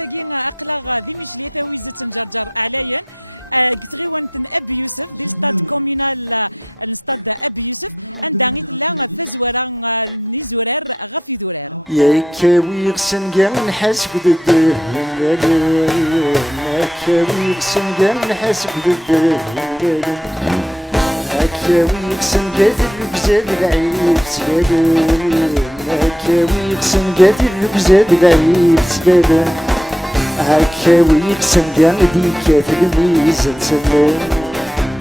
لونيساكي اقلاغ ذي مشلية ويزت نجرجر عليا كتغيوانتن ابي يوسف دي ستاد كومينال الستاد ابي يوسف عندها لا فزورا نيزورار غفي دورار يا كاوي غسن كاع نحاسب ضده يا كاوي غسن كاع نحاسب ضده كاوي غسن قادر بزاد العيب سبادة كاوي غسن قادر بزاد العيب سبادة هكاوي غسن كاع ديك في الميزان سلام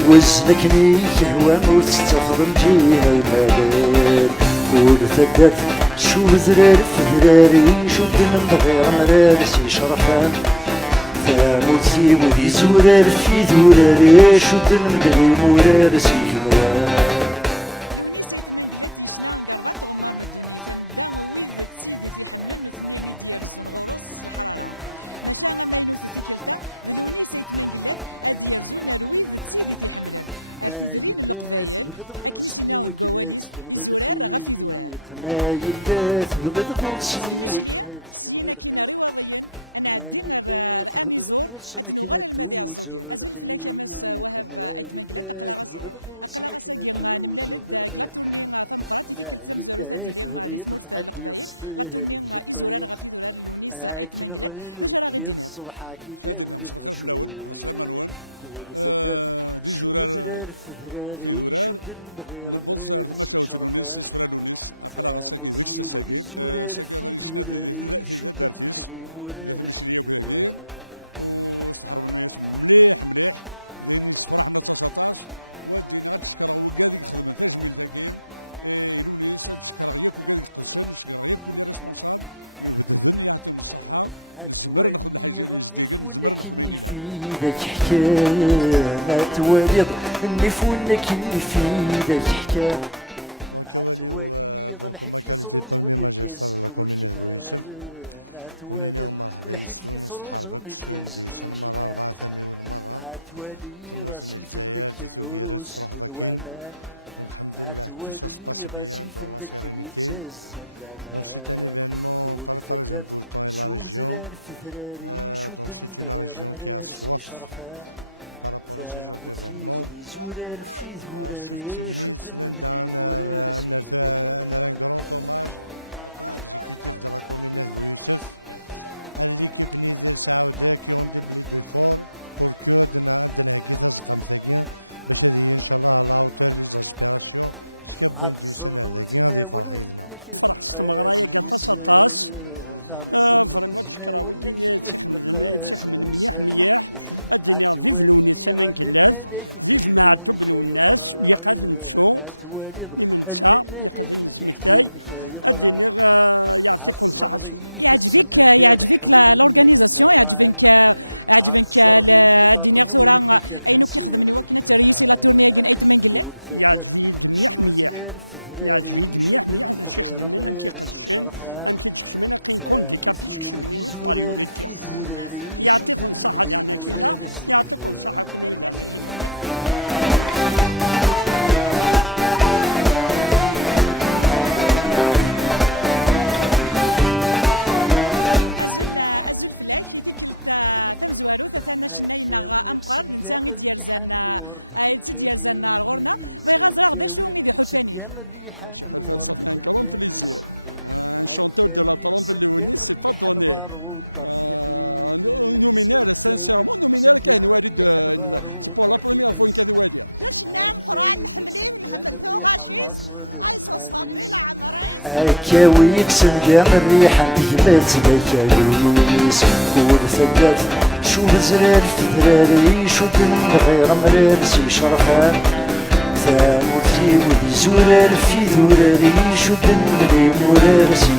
وزنك نيك هو موت تستخدم جيها المدار ورثدت شو زرار في ذراري شو من غير مرارسي شرفان فموتي ودي زورار في ذراري شو من غير مرارسي لوني سيت منقلت يشنا قربات غمار الدنيا تندام ويذ تسيدي في حملن وثنين ميديار الزون غروس الحرارة ماشا ماينوث تيكلتا ذلوني سيت منقلت ادي يرزون رويذ تسيدي في حملن ارتدرين القبايل اكنيسينا القواليس يزورار غفي ذورار كمشليا سينا كينا رياضيا انا عدي اميزور ادنو غال المذيع الزوجين ازول فلاكا مس وهب ايت منقلت اقلاغا كي نملالد كلاتورني ثمقرات تيكلت تمزورو ثديلي ذي ثمورث القبايل لاتورني يزورار غفي ذورار لونيس ايت منقلت باش راه غير دينار شادينا مسا خير في الاول السلام نون دي زورار في ذرار نبوز ثم شاوت لونيس اسفرا لونيس اقلا ساكي ذيك ساكي ساكي ثاني شنا في دارتيس ذات مشريه وكذاكي واستحرم الناس مليح ديني فرحنا 19 ودينا غتشكر هو كاع خدمه تجميل تاكين لونيس تشكر ياك وكاع قدسن تشكر ياك كل ريسبونسابل يبدذن يعطيهم الصحه نزمر نخدم الحاجه اللي زديقن نزمر نخدم يني لها ذاك حكايه ما تواليض نفونك اللي في ذاك حكايه دونك دونك ما كاليتي برمي ماجستار لا كومين بو يوسف ولينا مرحبا يسون حربك شكون ديوسن مره 4 ثمانين مره تموتن الجزائر دي سوغيرت صراحه ذاكين دونك الحمد لله تو سا سباس بيان دون لا سيرينيتي. Donc c'est un événement très important dans la région. Donc c'est une région qui a soif par rapport à ce genre d'événement. Un grand hommage à tous les exécutifs de la commune de Bouyousef, à l'équipe Nidir Saouda qui ont doublé d'efforts pour que nous ayons باش هذه ان شاء الله على هوتيل لي زاسبيراسيون شكابين دو سنه ذاكي غادي يفرح يدنا فرح استمغرايا قطاس فريمون تشكرا وكين تيخمن مياح الدنيا فيف لوني سمن كلاث فيف مع تبن والناس ويقاد نمشو لمن تسا يقاد نسمكتاي الدنيا يعطيكم صحة. يعجبك لورغانيزاسيون يعجبك الدنيا ثورا اينو كيخدمني وكنا تريسي لا تورني كين ايت منقلت يعجبني مياح هادشي خدمنا ام كيقدشن ام كيتكشمنا كيكون ديكابيش كشمنيه باريوريتي يعطيكم الصحة لأنا كينا يعطيكم الصحة كل ولانا كينا. أزول فلاك يتكلت تمزوارو تثنا شناينا أمقر نساني ديال الغورنا بغازرا غدا شو غيدي حلفاني شي حلفان صافي ان كرون بليزير ان شونتور دو لا طرومب اللوني سي با دوني نومينال سانسيرمون نومينال كان وارد سي بور لا بروميير فوا كان وارد باش نعم قران نحمل ثوغاشيس عايز وصفة بلا عمريس هكاوي يكسن كاع الريحة تجمات بكالويس كون ثقات شو زرار في ذراري شو من غير مرارسي شرفان ثاموتي ودي زرار في ذراري شو من غير مرارسي